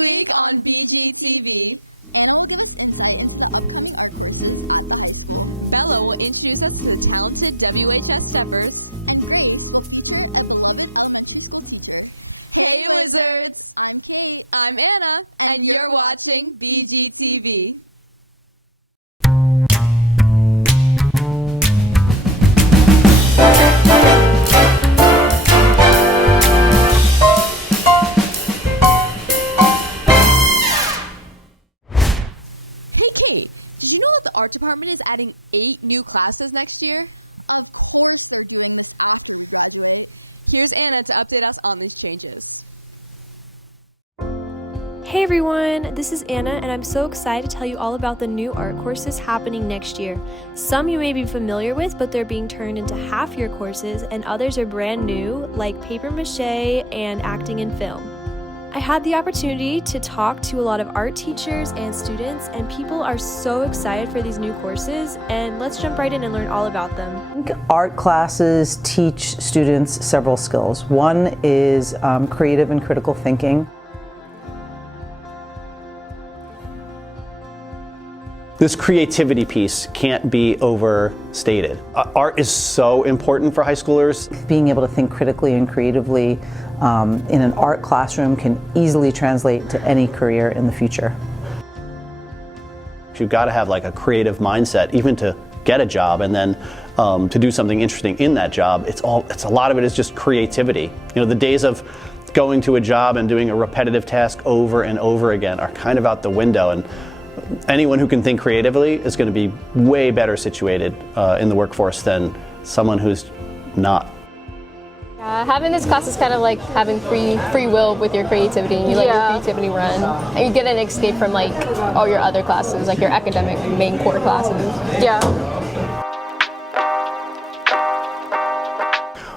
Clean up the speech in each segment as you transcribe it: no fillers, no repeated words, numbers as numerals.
week on BGTV, Bella will introduce us to the talented WHS steppers. Hey Wizards! I'm Anna, and you're watching BGTV. Did you know that the art department is adding 8 new classes next year? Of course they're doing this after we graduate. Here's Anna to update us on these changes. Hey everyone, this is Anna and I'm so excited to tell you all about the new art courses happening next year. Some you may be familiar with, but they're being turned into half-year courses, and others are brand new, like paper mache and acting in film. I had the opportunity to talk to a lot of art teachers and students, and people are so excited for these new courses, and let's jump right in and learn all about them. Art classes teach students several skills. One is creative and critical thinking. This creativity piece can't be overstated. Art is so important for high schoolers. Being able to think critically and creatively in an art classroom can easily translate to any career in the future. You've got to have like a creative mindset, even to get a job, and then to do something interesting in that job. It's a lot of it is just creativity. You know, the days of going to a job and doing a repetitive task over and over again are kind of out the window, and anyone who can think creatively is going to be way better situated in the workforce than someone who's not. Having this class is kind of like having free will with your creativity, and you let your creativity run, and you get an escape from like all your other classes, like your academic main core classes.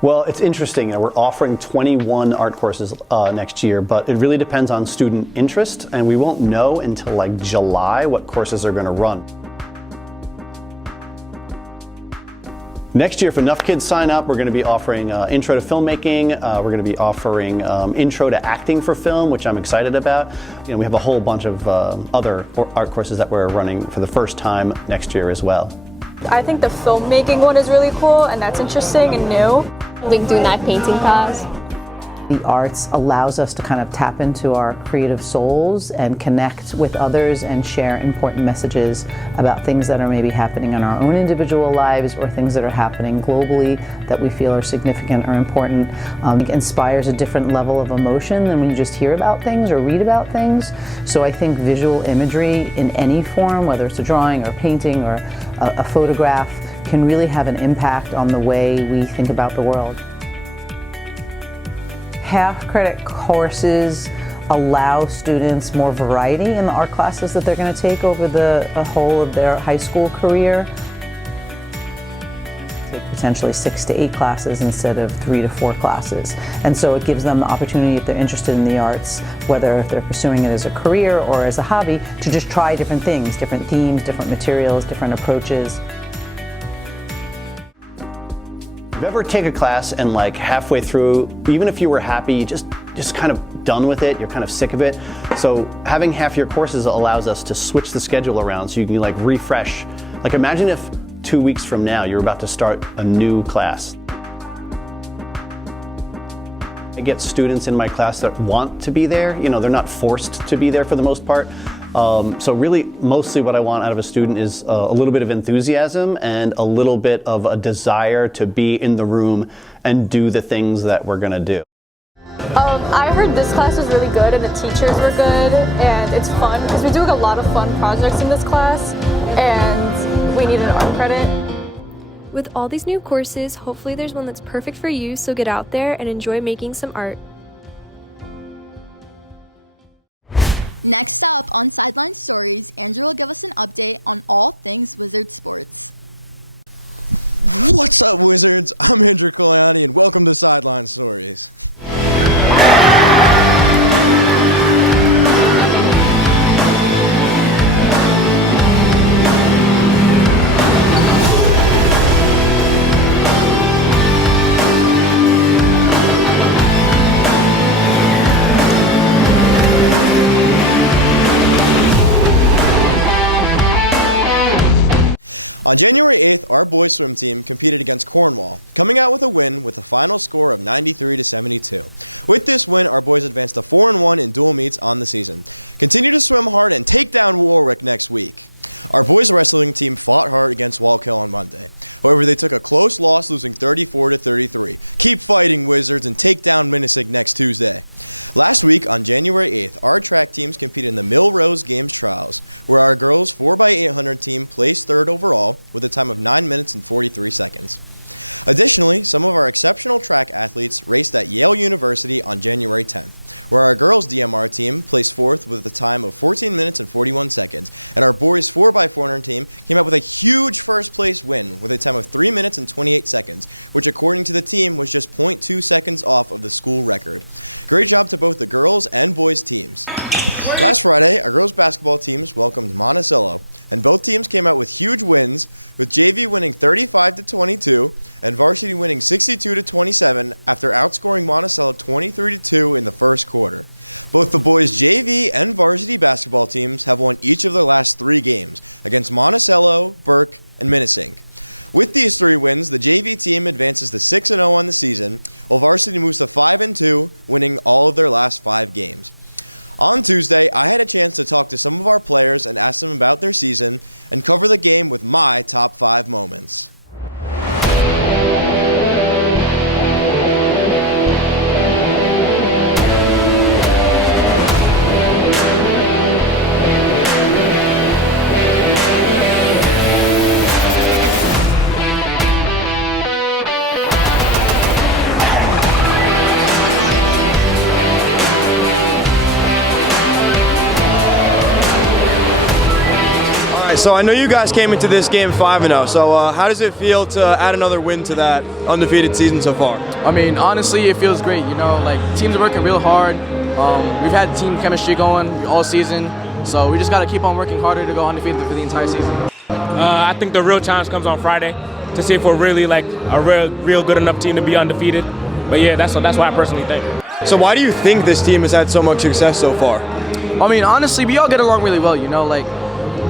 Well, it's interesting. We're offering 21 art courses next year, but it really depends on student interest, and we won't know until like July what courses are going to run. Next year, if enough kids sign up, we're going to be offering Intro to Filmmaking. We're going to be offering Intro to Acting for Film, which I'm excited about. You know, we have a whole bunch of other art courses that we're running for the first time next year as well. I think the filmmaking one is really cool, and that's interesting and new. Like doing that painting class. The arts allows us to kind of tap into our creative souls and connect with others and share important messages about things that are maybe happening in our own individual lives or things that are happening globally that we feel are significant or important. It inspires a different level of emotion than when you just hear about things or read about things. So I think visual imagery in any form, whether it's a drawing or painting or a photograph, can really have an impact on the way we think about the world. Half-credit courses allow students more variety in the art classes that they're going to take over the whole of their high school career. Take potentially 6 to 8 classes instead of 3 to 4 classes. And so it gives them the opportunity, if they're interested in the arts, whether if they're pursuing it as a career or as a hobby, to just try different things, different themes, different materials, different approaches. If you ever take a class and like halfway through, even if you were happy, just kind of done with it, you're kind of sick of it. So having half your courses allows us to switch the schedule around so you can like refresh. Like imagine if 2 weeks from now you're about to start a new class. I get students in my class that want to be there. You know, they're not forced to be there for the most part. So really, mostly what I want out of a student is a little bit of enthusiasm and a little bit of a desire to be in the room and do the things that we're going to do. I heard this class was really good and the teachers were good, and it's fun because we do a lot of fun projects in this class, and we need an art credit. With all these new courses, hopefully there's one that's perfect for you, so get out there and enjoy making some art. Next up on Sidelines Stories, Angela gives us an update on all things Wizards sports. What's up, Wizards? I'm Wizard Kalani, and welcome to Sidelines Stories. 73-72. With this win, the boys will pass to 4-1 and dual meets on the season. Continue to serve hard and take down the Warwick next week. Our boys wrestling team fought hard against Walpole and Run. Boys took a close loss to 34-33. Keep fighting Blazers and take down Winnipeg next Tuesday. Last week on January 8th, our staff team completed a no-rose game Sunday, where our girls 4x800 team placed third overall with a time of 9 minutes and 43 seconds. Additionally, some of our exceptional track athletes raced at Yale University on January 10th, where our girls DMR team placed fourth with a time of 14 minutes and 41 seconds, and our boys 4x400 team came up with a huge first place win with a time of 3 minutes and 28 seconds, which according to the team was just 0.2 seconds off of the school record. Great job to both the girls and boys teams. Our girls basketball team welcomed Monticello, and both teams came out with huge wins, with JV winning 35-22 and varsity winning 63-27 after outscoring Monticello 23-2 in the first quarter. Both the boys' JV and varsity basketball teams have won each of the last 3 games against Monticello, First, and Ministry. With these 3 wins, the JV team advances to 6-0 in the season, and varsity moves to 5-2, winning all of their last 5 games. On Tuesday, I had a chance to talk to some of our players and ask them about their season and cover the game with my top 5 moments. So I know you guys came into this game 5-0, so how does it feel to add another win to that undefeated season so far? I mean, honestly, it feels great. You know, like, teams are working real hard. We've had team chemistry going all season, so we just got to keep on working harder to go undefeated for the entire season. I think the real challenge comes on Friday to see if we're really like a real good enough team to be undefeated. But yeah, that's what I personally think. So why do you think this team has had so much success so far? I mean, honestly, we all get along really well, you know, like,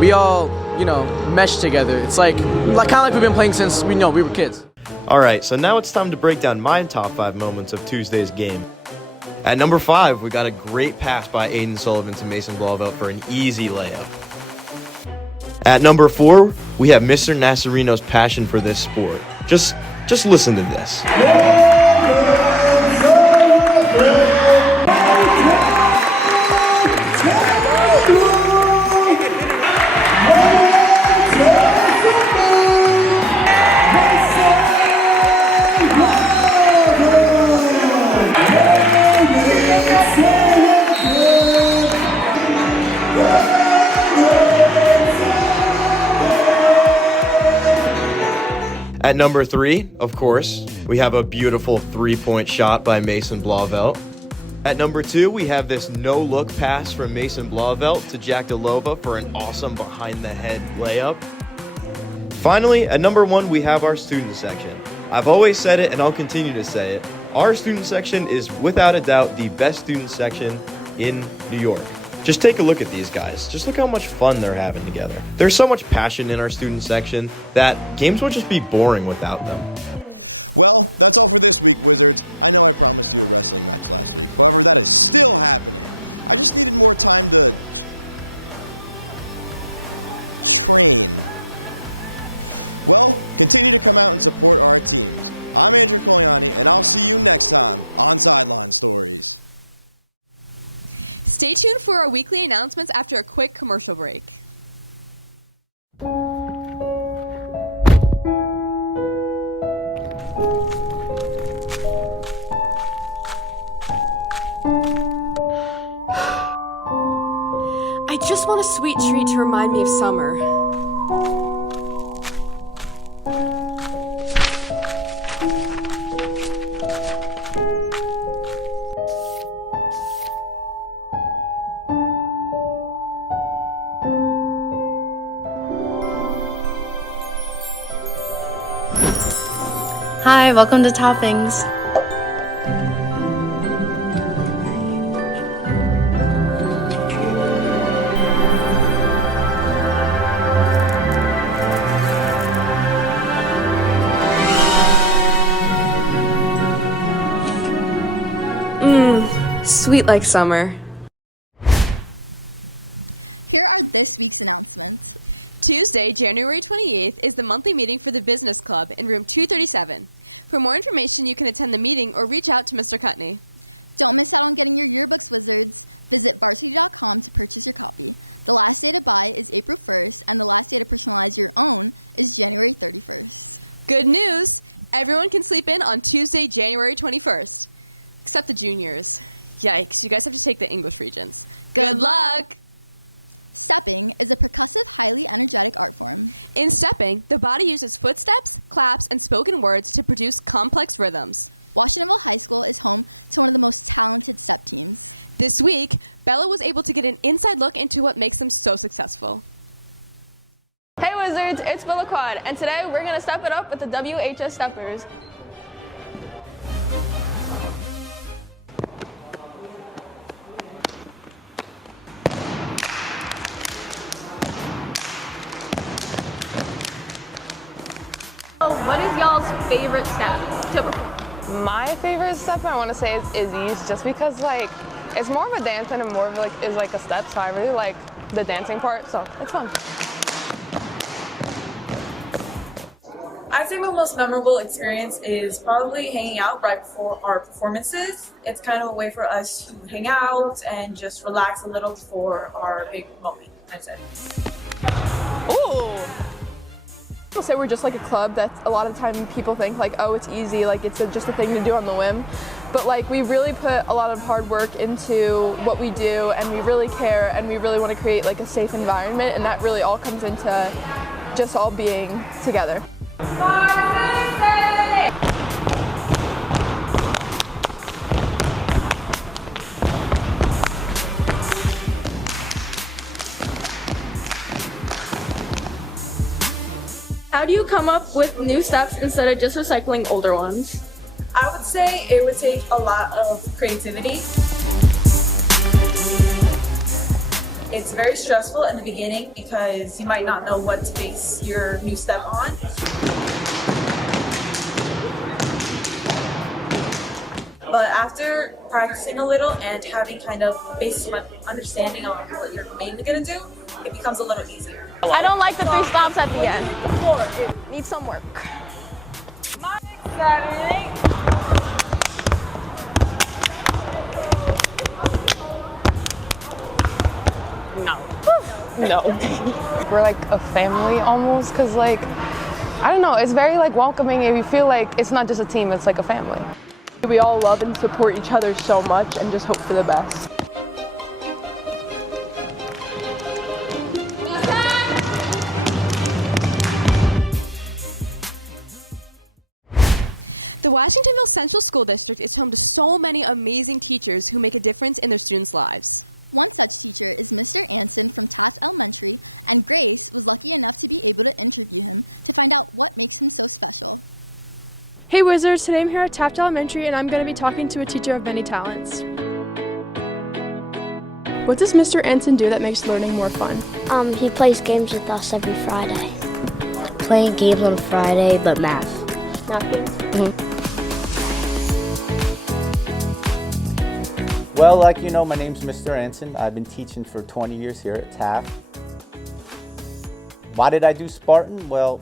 we all, you know, mesh together. It's like kind of like we've been playing since we were kids. All right, so now it's time to break down my top 5 moments of Tuesday's game. At number 5, we got a great pass by Aiden Sullivan to Mason Blauvelt for an easy layup. At number 4, we have Mr. Nasserino's passion for this sport. Just listen to this. At number 3, of course, we have a beautiful 3-point shot by Mason Blauvelt. At number 2, we have this no-look pass from Mason Blauvelt to Jack Delova for an awesome behind-the-head layup. Finally, at number 1, we have our student section. I've always said it and I'll continue to say it. Our student section is without a doubt the best student section in New York. Just take a look at these guys. Just look how much fun they're having together. There's so much passion in our student section that games would just be boring without them. Stay tuned for our weekly announcements after a quick commercial break. I just want a sweet treat to remind me of summer. Hi, welcome to Toppings. Sweet like summer. Here are this week's announcements. Tuesday, January 28th is the monthly meeting for the Business Club in room 237. For more information, you can attend the meeting or reach out to Mr. Cutney. Comment on getting your yearbook quizzes. Visit Bulletin.com to purchase your copy. The last day to buy is April 3rd, and the last day to personalize your own is January 31st. Good news! Everyone can sleep in on Tuesday, January 21st. Except the juniors. Yikes, you guys have to take the English regions. Good luck! Stepping is a percussive, highly energetic activity. In stepping, the body uses footsteps, claps, and spoken words to produce complex rhythms. Washingtonville High School is home to one of the most talented step teams. This week, Bella was able to get an inside look into what makes them so successful. Hey Wizards, it's Bella Quad, and today we're going to step it up with the WHS Steppers. What is y'all's favorite step to perform? My favorite step I want to say is Izzy's, just because like it's more of a dance and more of like is like a step, so I really like the dancing part, so it's fun. I'd say my most memorable experience is probably hanging out right before our performances. It's kind of a way for us to hang out and just relax a little before our big moment, I'd say. Ooh! I'll say we're just like a club that a lot of time people think like, oh, it's easy, like it's just a thing to do on the whim. But like we really put a lot of hard work into what we do, and we really care, and we really want to create like a safe environment, and that really all comes into just all being together. 5, 6, 7, 8. How do you come up with new steps instead of just recycling older ones? I would say it would take a lot of creativity. It's very stressful in the beginning because you might not know what to base your new step on. But after practicing a little and having kind of basic understanding on what you're mainly going to do, it becomes a little easier. I don't like the 3 stops at the end. It needs some work. 5, 7, 8. No. We're like a family almost, because like, I don't know, it's very like welcoming, and you feel like it's not just a team, it's like a family. We all love and support each other so much and just hope for the best. The Washingtonville Central School District is home to so many amazing teachers who make a difference in their students' lives. One such teacher is Mr. Anderson from South Elementary, and Grace was lucky enough to be able to interview him to find out what makes him so special. Hey Wizards, today I'm here at Taft Elementary, and I'm going to be talking to a teacher of many talents. What does Mr. Anson do that makes learning more fun? He plays games with us every Friday. Playing games on Friday, but math. Math games? Mm-hmm. Well, like you know, my name's Mr. Anson. I've been teaching for 20 years here at Taft. Why did I do Spartan? Well,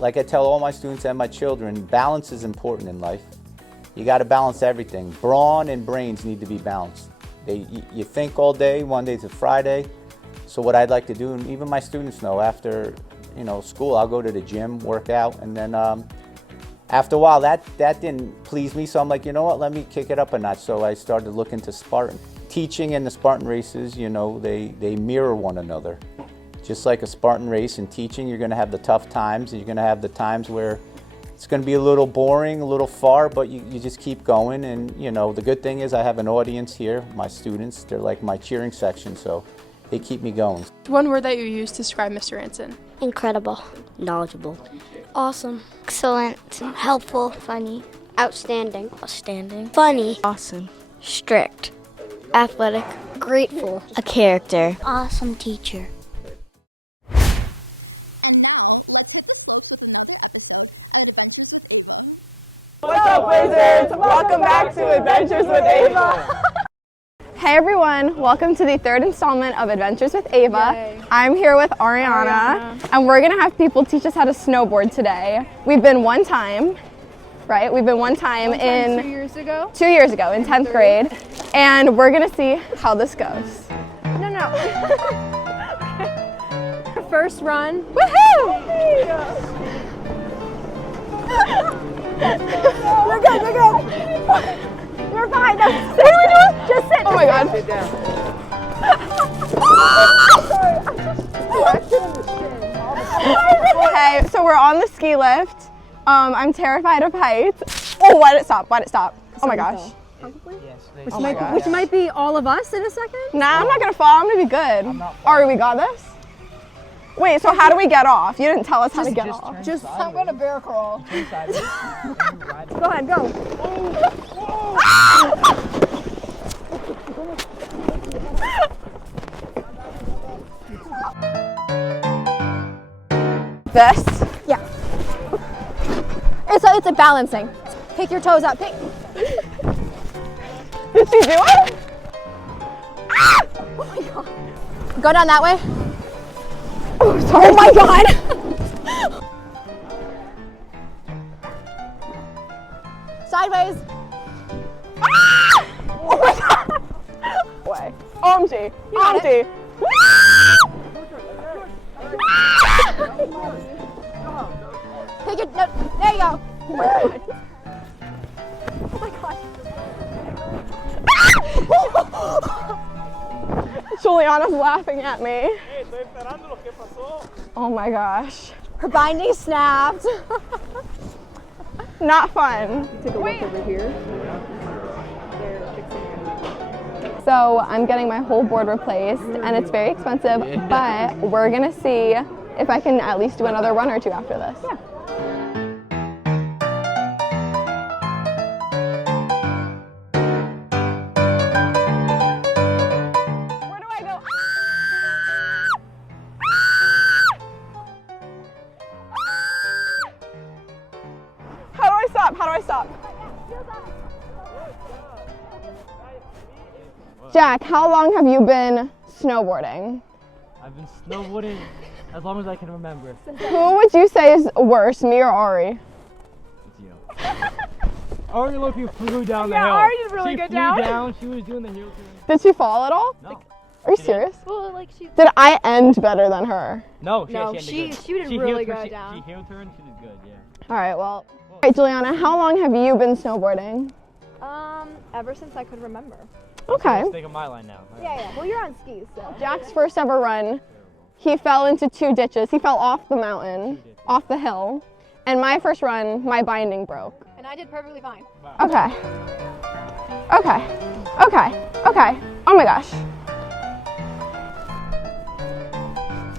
like I tell all my students and my children, balance is important in life. You got to balance everything. Brawn and brains need to be balanced. You think all day, one day to Friday. So what I'd like to do, and even my students know, after school, I'll go to the gym, work out, and then after a while, that didn't please me, so I'm like, you know what, let me kick it up a notch. So I started looking to Spartan. Teaching and the Spartan races, they mirror one another. Just like a Spartan race and teaching, you're going to have the tough times, and you're going to have the times where it's going to be a little boring, a little far, but you just keep going. And the good thing is I have an audience here, my students. They're like my cheering section, so they keep me going. One word that you use to describe Mr. Anson. Incredible. Knowledgeable. Awesome. Excellent. Helpful. Funny. Outstanding. Outstanding. Funny. Awesome. Strict. Athletic. Grateful. A character. Awesome teacher. And now, let's hit the source with another episode of Adventures with Ava. What's up, Wizards? Welcome back to Adventures with Ava. Hey everyone, welcome to the third installment of Adventures with Ava. Yay. I'm here with Ariana, and we're gonna have people teach us how to snowboard today. We've been one time, right? We've been one time in 2 years ago. 2 years ago in 10th grade, and we're gonna see how this goes. No. First run. Woohoo! We're good. You're fine. No, just sit. Oh my god. Sit down. Okay, so we're on the ski lift. I'm terrified of heights. Oh, why'd it stop? Oh my gosh. Which might be all of us in a second? Nah, I'm not gonna fall. I'm gonna be good. Ari, we got this? Wait, so how do we get off? You didn't tell us how to get off. I'm gonna bear crawl. Go ahead, go. This? Yeah. It's a balancing. Pick your toes up. Did she do it? Oh my god. Go down that way. Oh, sorry. Oh my god. Sideways. Oh my god. Way. OMG. OMG. Pick it. No, there you go. Oh my god. Oh my god. Juliana's laughing at me. Oh my gosh. Her binding snapped. Not fun. Take a look over here. So I'm getting my whole board replaced and it's very expensive, but we're gonna see if I can at least do another run or two after this. Yeah. Where do I go? How do I stop? Jack, how long have you been snowboarding? I've been snowboarding as long as I can remember. Who would you say is worse, me or Ari? It's you. Ari Loki flew down the hill. Yeah, Ari did really good down. She flew down. She was doing the heel turn. Did she fall at all? No. Are you serious? Well, like she. Did I end better than her? No, No, she did really good down. She heel turned. She did good. Yeah. All right, well. All right, Juliana, how long have you been snowboarding? Ever since I could remember. Okay. Let's take a my line now. Yeah. Well, you're on skis, so. Jack's first ever run, he fell into 2 ditches. He fell off the mountain, off the hill. And my first run, my binding broke. And I did perfectly fine. Okay. Oh my gosh.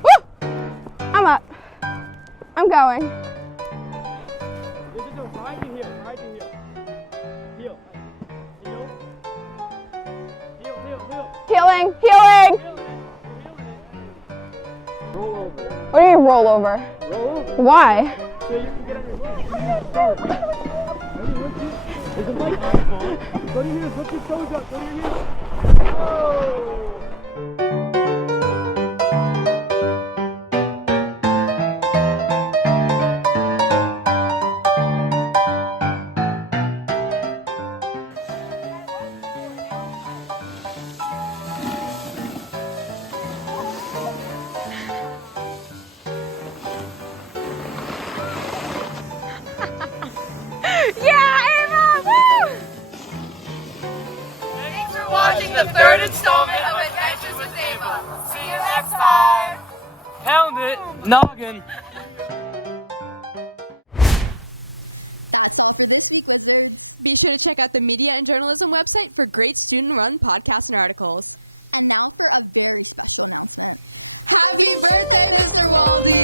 Woo! I'm up. I'm going. This is a right to heel. Heel. Healing. Roll over. What do you mean roll over? Roll over. Why? So you can get on your feet. There's a mic microphone. Go to your heels. Lift your toes up. Go to your heels. Oh! Watching the third installment of Adventures with Ava. See you next time. Pound it, noggin. Be sure to check out the Media and Journalism website for great student-run podcasts and articles. And now for a very special announcement. Happy birthday, Mr. Waldy!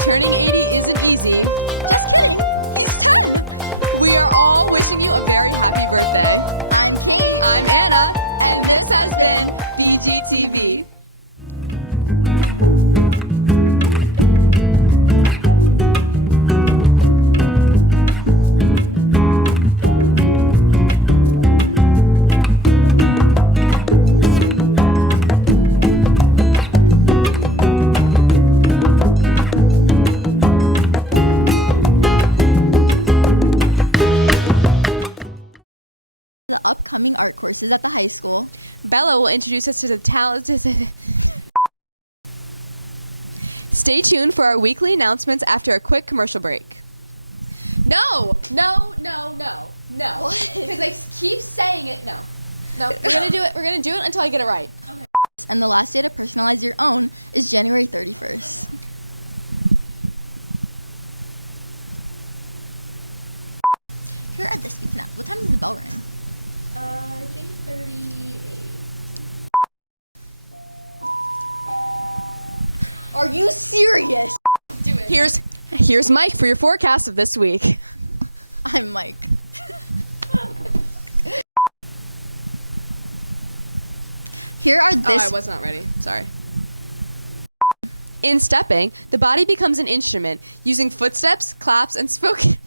Turning 80 isn't easy. We are all wishing you a very happy birthday. I'm Anna, and this has been BGTV. Bella will introduce us to the talented... Stay tuned for our weekly announcements after a quick commercial break. No! Keep saying it, no. We're gonna do it. We're gonna do it until I get it right. And the last day of personalize your own is January 31st. Here's Mike for your forecast of this week. Oh, I was not ready. Sorry. In stepping, the body becomes an instrument, using footsteps, claps, and spoken